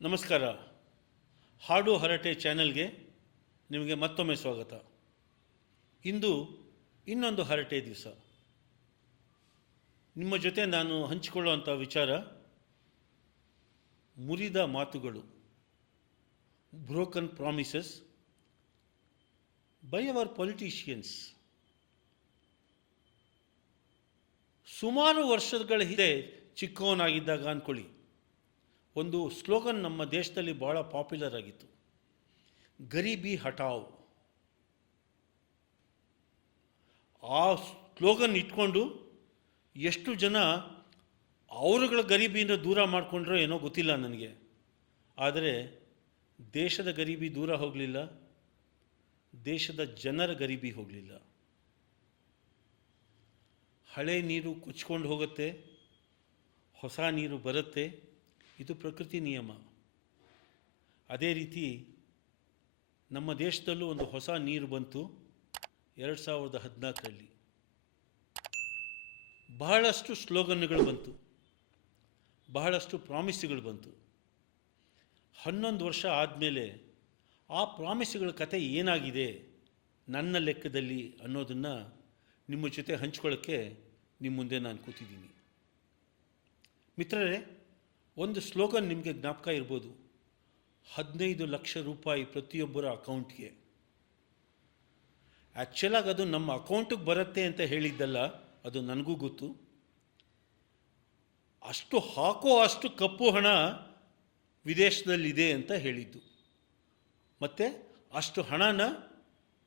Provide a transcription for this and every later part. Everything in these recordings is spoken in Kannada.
ನಮಸ್ಕಾರ. ಹಾಡು ಹರಟೆ ಚಾನೆಲ್ಗೆ ನಿಮಗೆ ಮತ್ತೊಮ್ಮೆ ಸ್ವಾಗತ. ಇಂದು ಇನ್ನೊಂದು ಹರಟೆ ದಿವಸ. ನಿಮ್ಮ ಜೊತೆ ನಾನು ಹಂಚಿಕೊಳ್ಳುವಂಥ ವಿಚಾರ ಮುರಿದ ಮಾತುಗಳು, broken promises by our politicians. ಸುಮಾರು ವರ್ಷಗಳ ಹಿಂದೆ ಚಿಕ್ಕವನಾಗಿದ್ದಾಗ ಅಂದ್ಕೊಳ್ಳಿ, ಒಂದು ಸ್ಲೋಗನ್ ನಮ್ಮ ದೇಶದಲ್ಲಿ ಭಾಳ ಪಾಪ್ಯುಲರ್ ಆಗಿತ್ತು, ಗರೀಬಿ ಹಟಾವ್. ಆ ಸ್ಲೋಗನ್ ಇಟ್ಕೊಂಡು ಎಷ್ಟು ಜನ ಅವರುಗಳ ಗರೀಬಿಯಿಂದ ದೂರ ಮಾಡಿಕೊಂಡ್ರೋ ಏನೋ ಗೊತ್ತಿಲ್ಲ ನನಗೆ. ಆದರೆ ದೇಶದ ಗರೀಬಿ ದೂರ ಹೋಗಲಿಲ್ಲ, ದೇಶದ ಜನರ ಗರೀಬಿ ಹೋಗಲಿಲ್ಲ. ಹಳೆ ನೀರು ಕೊಚ್ಕೊಂಡು ಹೋಗುತ್ತೆ, ಹೊಸ ನೀರು ಬರುತ್ತೆ, ಇದು ಪ್ರಕೃತಿ ನಿಯಮ. ಅದೇ ರೀತಿ ನಮ್ಮ ದೇಶದಲ್ಲೂ ಒಂದು ಹೊಸ ನೀರು ಬಂತು 2014ರಲ್ಲಿ. ಬಹಳಷ್ಟು ಸ್ಲೋಗನ್ಗಳು ಬಂತು, ಬಹಳಷ್ಟು ಪ್ರಾಮಿಸ್ಗಳು ಬಂತು. 11 ವರ್ಷ ಆದಮೇಲೆ ಆ ಪ್ರಾಮಿಸ್ಗಳ ಕತೆ ಏನಾಗಿದೆ ನನ್ನ ಲೆಕ್ಕದಲ್ಲಿ ಅನ್ನೋದನ್ನು ನಿಮ್ಮ ಜೊತೆ ಹಂಚ್ಕೊಳ್ಳೋಕ್ಕೆ ನಿಮ್ಮ ಮುಂದೆ ನಾನು ಕೂತಿದ್ದೀನಿ. ಮಿತ್ರರೇ, ಒಂದು ಸ್ಲೋಗನ್ ನಿಮಗೆ ಜ್ಞಾಪಕ ಇರ್ಬೋದು, 15 ಲಕ್ಷ ರೂಪಾಯಿ ಪ್ರತಿಯೊಬ್ಬರ ಅಕೌಂಟ್ಗೆ. ಆ್ಯಕ್ಚುಲಾಗಿ ಅದು ನಮ್ಮ ಅಕೌಂಟಿಗೆ ಬರುತ್ತೆ ಅಂತ ಹೇಳಿದ್ದಲ್ಲ, ಅದು ನನಗೂ ಗೊತ್ತು. ಅಷ್ಟು ಹಾಕೋ ಅಷ್ಟು ಕಪ್ಪು ಹಣ ವಿದೇಶದಲ್ಲಿದೆ ಅಂತ ಹೇಳಿದ್ದು, ಮತ್ತು ಅಷ್ಟು ಹಣನ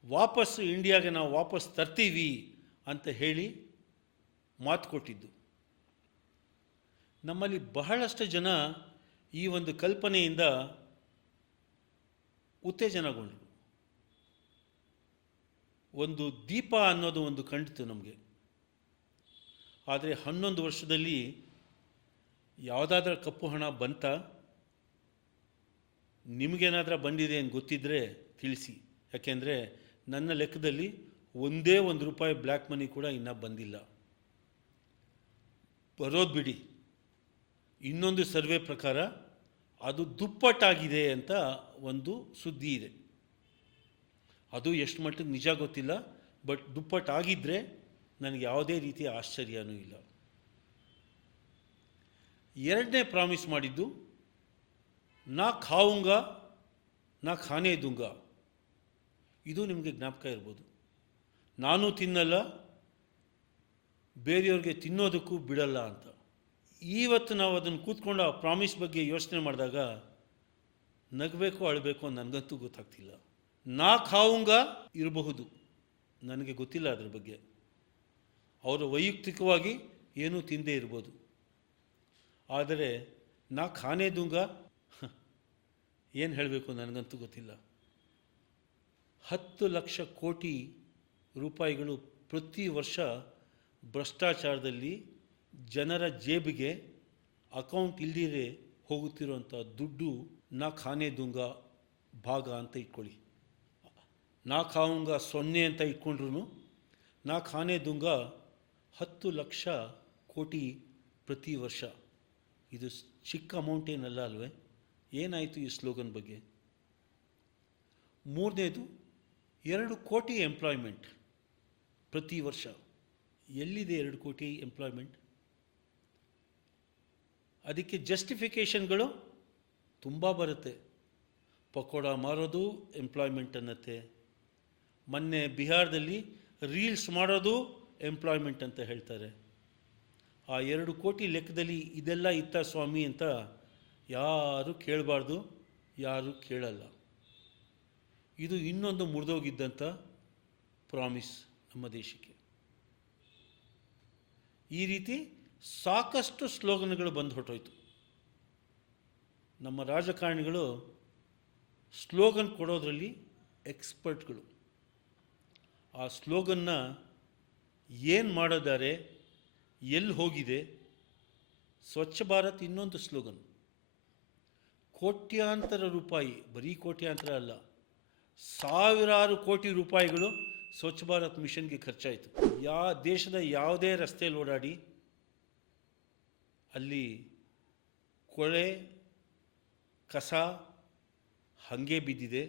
ವಾಪಸ್ಸು ಇಂಡಿಯಾಗೆ ನಾವು ವಾಪಸ್ ತರ್ತೀವಿ ಅಂತ ಹೇಳಿ ಮಾತು ಕೊಟ್ಟಿದ್ದು. ನಮ್ಮಲ್ಲಿ ಬಹಳಷ್ಟು ಜನ ಈ ಒಂದು ಕಲ್ಪನೆಯಿಂದ ಉತ್ತೇಜನಗೊಂಡರು. ಒಂದು ದೀಪ ಅನ್ನೋದು ಒಂದು ಕಂಡಿತು ನಮಗೆ. ಆದರೆ 11 ವರ್ಷದಲ್ಲಿ ಯಾವುದಾದ್ರೂ ಕಪ್ಪು ಹಣ ಬಂತ? ನಿಮಗೇನಾದ್ರೂ ಬಂದಿದೆ ಅಂತ ಗೊತ್ತಿದ್ದರೆ ತಿಳಿಸಿ. ಯಾಕೆಂದರೆ ನನ್ನ ಲೆಕ್ಕದಲ್ಲಿ ಒಂದೇ ₹1 ಬ್ಲ್ಯಾಕ್ ಮನಿ ಕೂಡ ಇನ್ನೂ ಬಂದಿಲ್ಲ. ಬರೋದು ಬಿಡಿ, ಇನ್ನೊಂದು ಸರ್ವೆ ಪ್ರಕಾರ ಅದು ದುಪ್ಪಟ್ಟಾಗಿದೆ ಅಂತ ಒಂದು ಸುದ್ದಿ ಇದೆ. ಅದು ಎಷ್ಟು ಮಟ್ಟಿಗೆ ನಿಜ ಗೊತ್ತಿಲ್ಲ, ಬಟ್ ದುಪ್ಪಟ್ಟಾಗಿದ್ದರೆ ನನಗೆ ಯಾವುದೇ ರೀತಿಯ ಆಶ್ಚರ್ಯನೂ ಇಲ್ಲ. ಎರಡನೇ ಪ್ರಾಮಿಸ್ ಮಾಡಿದ್ದು, ನಾ ಖಾವುಂಗ ನಾ ಖಾನೇ ದುಂಗ. ಇದು ನಿಮಗೆ ಜ್ಞಾಪಕ ಇರ್ಬೋದು. ನಾನು ತಿನ್ನಲ್ಲ, ಬೇರೆಯವ್ರಿಗೆ ತಿನ್ನೋದಕ್ಕೂ ಬಿಡಲ್ಲ ಅಂತ. ಇವತ್ತು ನಾವು ಅದನ್ನು ಕೂತ್ಕೊಂಡು ಆ ಪ್ರಾಮಿಸ್ ಬಗ್ಗೆ ಯೋಚನೆ ಮಾಡಿದಾಗ ನಗಬೇಕು ಅಳಬೇಕು ನನಗಂತೂ ಗೊತ್ತಾಗ್ತಿಲ್ಲ. ನಾ ಖಾವುಂಗ ಇರಬಹುದು, ನನಗೆ ಗೊತ್ತಿಲ್ಲ ಅದ್ರ ಬಗ್ಗೆ. ಅವರು ವೈಯಕ್ತಿಕವಾಗಿ ಏನೂ ತಿಂದೇ ಇರ್ಬೋದು. ಆದರೆ ನಾ ಖಾನೇ ದುಂಗ ಏನು ಹೇಳಬೇಕು ನನಗಂತೂ ಗೊತ್ತಿಲ್ಲ. 10 ಲಕ್ಷ ಕೋಟಿ ರೂಪಾಯಿಗಳು ಪ್ರತಿ ವರ್ಷ ಭ್ರಷ್ಟಾಚಾರದಲ್ಲಿ ಜನರ ಜೇಬಿಗೆ ಅಕೌಂಟ್ ಇಲ್ದಿರೇ ಹೋಗುತ್ತಿರುವಂಥ ದುಡ್ಡು ನಾ ಖಾನೇ ದುಂಗ ಭಾಗ ಅಂತ ಇಟ್ಕೊಳ್ಳಿ. ನಾ ಖಾವುಂಗ 0 ಅಂತ ಇಟ್ಕೊಂಡ್ರು ನಾ ಖಾನೇ ದುಂಗ 10 ಲಕ್ಷ ಕೋಟಿ ಪ್ರತಿ ವರ್ಷ. ಇದು ಚಿಕ್ಕ ಅಮೌಂಟ್ ಏನಲ್ಲ ಅಲ್ವೇ? ಏನಾಯಿತು ಈ ಸ್ಲೋಗನ್ ಬಗ್ಗೆ? ಮೂರನೇದು, 2 ಕೋಟಿ ಎಂಪ್ಲಾಯ್ಮೆಂಟ್ ಪ್ರತಿ ವರ್ಷ. ಎಲ್ಲಿದೆ 2 ಕೋಟಿ ಎಂಪ್ಲಾಯ್ಮೆಂಟ್? ಅದಕ್ಕೆ ಜಸ್ಟಿಫಿಕೇಷನ್ಗಳು ತುಂಬ ಬರುತ್ತೆ. ಪಕೋಡ ಮಾರೋದು ಎಂಪ್ಲಾಯ್ಮೆಂಟ್ ಅನ್ನತ್ತೆ, ಮೊನ್ನೆ ಬಿಹಾರದಲ್ಲಿ ರೀಲ್ಸ್ ಮಾಡೋದು ಎಂಪ್ಲಾಯ್ಮೆಂಟ್ ಅಂತ ಹೇಳ್ತಾರೆ. ಆ 2 ಕೋಟಿ ಲೆಕ್ಕದಲ್ಲಿ ಇದೆಲ್ಲ ಇತ್ತ ಸ್ವಾಮಿ ಅಂತ ಯಾರೂ ಕೇಳಬಾರ್ದು, ಯಾರೂ ಕೇಳಲ್ಲ. ಇದು ಇನ್ನೊಂದು ಮುರಿದೋಗಿದ್ದಂಥ ಪ್ರಾಮಿಸ್ ನಮ್ಮ ದೇಶಕ್ಕೆ. ಈ ರೀತಿ ಸಾಕಷ್ಟು ಸ್ಲೋಗನ್ಗಳು ಬಂದು ಹೊರಟೋಯ್ತು. ನಮ್ಮ ರಾಜಕಾರಣಿಗಳು ಸ್ಲೋಗನ್ ಕೊಡೋದ್ರಲ್ಲಿ ಎಕ್ಸ್ಪರ್ಟ್ಗಳು. ಆ ಸ್ಲೋಗನ್ನ ಏನು ಮಾಡಿದ್ದಾರೆ, ಎಲ್ಲಿ ಹೋಗಿದೆ? ಸ್ವಚ್ಛ ಭಾರತ್ ಇನ್ನೊಂದು ಸ್ಲೋಗನ್. ಕೋಟ್ಯಾಂತರ ರೂಪಾಯಿ, ಬರೀ ಕೋಟ್ಯಾಂತರ ಅಲ್ಲ, ಸಾವಿರಾರು ಕೋಟಿ ರೂಪಾಯಿಗಳು ಸ್ವಚ್ಛ ಭಾರತ್ ಮಿಷನ್ಗೆ ಖರ್ಚಾಯಿತು. ದೇಶದ ಯಾವುದೇ ರಸ್ತೆಯಲ್ಲಿ ಓಡಾಡಿ ಅಲ್ಲಿ ಕೊಳೆ ಕಸ ಹಾಗೆ ಬಿದ್ದಿದೆ.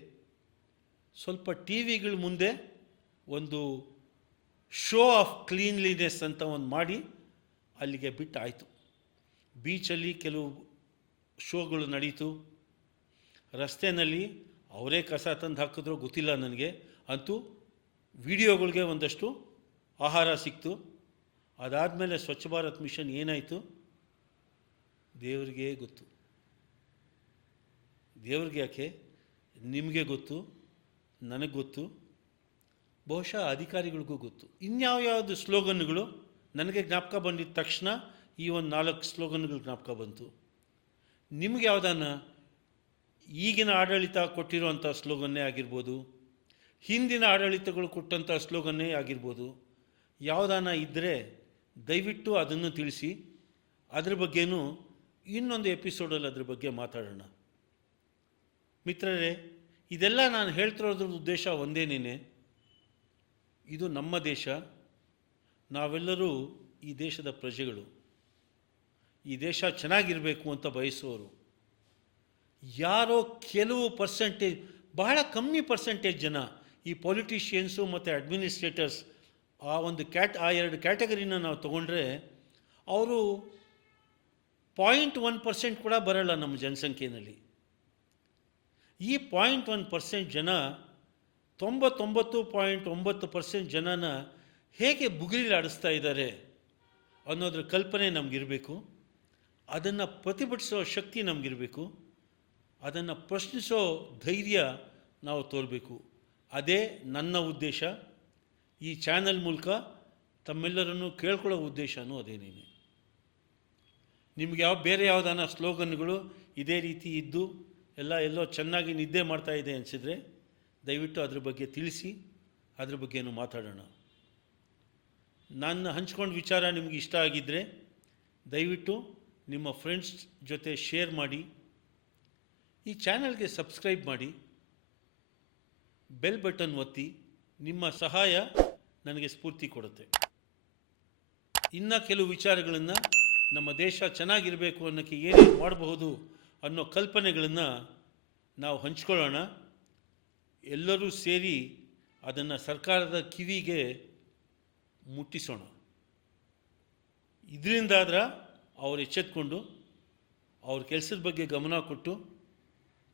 ಸ್ವಲ್ಪ ಟಿ ವಿಗಳ ಮುಂದೆ ಒಂದು ಶೋ ಆಫ್ ಕ್ಲೀನ್ಲಿನೆಸ್ ಅಂತ ಒಂದು ಮಾಡಿ ಅಲ್ಲಿಗೆ ಬಿಟ್ಟು ಆಯಿತು. ಬೀಚಲ್ಲಿ ಕೆಲವು ಶೋಗಳು ನಡೀತು, ರಸ್ತೆಯಲ್ಲಿ ಅವರೇ ಕಸ ತಂದು ಹಾಕಿದ್ರೋ ಗೊತ್ತಿಲ್ಲ ನನಗೆ, ಅಂತೂ ವಿಡಿಯೋಗಳಿಗೆ ಒಂದಷ್ಟು ಆಹಾರ ಸಿಕ್ತು. ಅದಾದಮೇಲೆ ಸ್ವಚ್ಛ ಭಾರತ್ ಮಿಷನ್ ಏನಾಯಿತು ದೇವ್ರಿಗೆ ಗೊತ್ತು. ದೇವ್ರಿಗೆ ಯಾಕೆ, ನಿಮಗೆ ಗೊತ್ತು, ನನಗೆ ಗೊತ್ತು, ಬಹುಶಃ ಅಧಿಕಾರಿಗಳಿಗೂ ಗೊತ್ತು. ಇನ್ಯಾವ್ಯಾವುದು ಸ್ಲೋಗನ್ಗಳು ನನಗೆ ಜ್ಞಾಪಕ ಬಂದಿದ್ದ ತಕ್ಷಣ ಈ ಒಂದು 4 ಸ್ಲೋಗನ್ಗಳು ಜ್ಞಾಪಕ ಬಂತು. ನಿಮಗೆ ಯಾವುದಾನ ಈಗಿನ ಆಡಳಿತ ಕೊಟ್ಟಿರುವಂಥ ಸ್ಲೋಗನ್ನೇ ಆಗಿರ್ಬೋದು, ಹಿಂದಿನ ಆಡಳಿತಗಳು ಕೊಟ್ಟಂಥ ಸ್ಲೋಗನ್ನೇ ಆಗಿರ್ಬೋದು, ಯಾವುದಾನ ಇದ್ದರೆ ದಯವಿಟ್ಟು ಅದನ್ನು ತಿಳಿಸಿ. ಅದ್ರ ಬಗ್ಗೆನೂ ಇನ್ನೊಂದು ಎಪಿಸೋಡಲ್ಲಿ ಅದ್ರ ಬಗ್ಗೆ ಮಾತಾಡೋಣ. ಮಿತ್ರರೇ, ಇದೆಲ್ಲ ನಾನು ಹೇಳ್ತಿರೋದ್ರ ಉದ್ದೇಶ ಒಂದೇನೇ, ಇದು ನಮ್ಮ ದೇಶ, ನಾವೆಲ್ಲರೂ ಈ ದೇಶದ ಪ್ರಜೆಗಳು, ಈ ದೇಶ ಚೆನ್ನಾಗಿರಬೇಕು ಅಂತ ಬಯಸುವವರು. ಯಾರೋ ಕೆಲವು ಪರ್ಸೆಂಟೇಜ್, ಬಹಳ ಕಮ್ಮಿ ಪರ್ಸೆಂಟೇಜ್ ಜನ ಈ ಪೊಲಿಟಿಷಿಯನ್ಸು ಮತ್ತು ಅಡ್ಮಿನಿಸ್ಟ್ರೇಟರ್ಸ್ ಆ ಒಂದು ಆ 2 ಕ್ಯಾಟಗರಿನ ನಾವು ತೊಗೊಂಡ್ರೆ ಅವರು 0.1% ಕೂಡ ಬರಲ್ಲ ನಮ್ಮ ಜನಸಂಖ್ಯೆಯಲ್ಲಿ. ಈ 0.1% ಜನ 99.9% ಜನನ ಹೇಗೆ ಬುಗುರಿಲಾಡಿಸ್ತಾ ಇದ್ದಾರೆ ಅನ್ನೋದ್ರ ಕಲ್ಪನೆ ನಮಗಿರಬೇಕು. ಅದನ್ನು ಪ್ರತಿಭಟಿಸೋ ಶಕ್ತಿ ನಮಗಿರಬೇಕು. ಅದನ್ನು ಪ್ರಶ್ನಿಸೋ ಧೈರ್ಯ ನಾವು ತೋರಬೇಕು. ಅದೇ ನನ್ನ ಉದ್ದೇಶ. ಈ ಚಾನಲ್ ಮೂಲಕ ತಮ್ಮೆಲ್ಲರನ್ನು ಕೇಳ್ಕೊಳ್ಳೋ ಉದ್ದೇಶನೂ ಅದೇನೇನೆ. ನಿಮ್ಗೆ ಬೇರೆ ಯಾವುದಾನ ಸ್ಲೋಗನ್ಗಳು ಇದೇ ರೀತಿ ಇದ್ದು ಎಲ್ಲೋ ಚೆನ್ನಾಗಿ ನಿದ್ದೆ ಮಾಡ್ತಾ ಇದೆ ಅನಿಸಿದರೆ ದಯವಿಟ್ಟು ಅದ್ರ ಬಗ್ಗೆ ತಿಳಿಸಿ, ಅದ್ರ ಬಗ್ಗೆನೂ ಮಾತಾಡೋಣ. ನಾನು ಹಂಚ್ಕೊಂಡು ವಿಚಾರ ನಿಮ್ಗೆ ಇಷ್ಟ ಆಗಿದ್ದರೆ ದಯವಿಟ್ಟು ನಿಮ್ಮ ಫ್ರೆಂಡ್ಸ್ ಜೊತೆ ಶೇರ್ ಮಾಡಿ, ಈ ಚಾನಲ್ಗೆ ಸಬ್ಸ್ಕ್ರೈಬ್ ಮಾಡಿ, ಬೆಲ್ ಬಟನ್ ಒತ್ತಿ. ನಿಮ್ಮ ಸಹಾಯ ನನಗೆ ಸ್ಫೂರ್ತಿ ಕೊಡುತ್ತೆ. ಇನ್ನು ಕೆಲವು ವಿಚಾರಗಳನ್ನು ನಮ್ಮ ದೇಶ ಚೆನ್ನಾಗಿರಬೇಕು ಅನ್ನೋಕ್ಕೆ ಏನೇನು ಮಾಡಬಹುದು ಅನ್ನೋ ಕಲ್ಪನೆಗಳನ್ನು ನಾವು ಹಂಚ್ಕೊಳ್ಳೋಣ. ಎಲ್ಲರೂ ಸೇರಿ ಅದನ್ನು ಸರ್ಕಾರದ ಕಿವಿಗೆ ಮುಟ್ಟಿಸೋಣ. ಇದರಿಂದಾದ್ರೆ ಅವ್ರು ಎಚ್ಚೆತ್ಕೊಂಡು ಅವ್ರ ಕೆಲಸದ ಬಗ್ಗೆ ಗಮನ ಕೊಟ್ಟು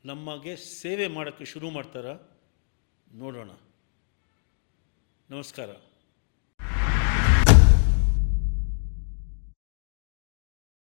ನಮಗೆ ಸೇವೆ ಮಾಡೋಕ್ಕೆ ಶುರು ಮಾಡ್ತಾರ, ನೋಡೋಣ. ನಮಸ್ಕಾರ.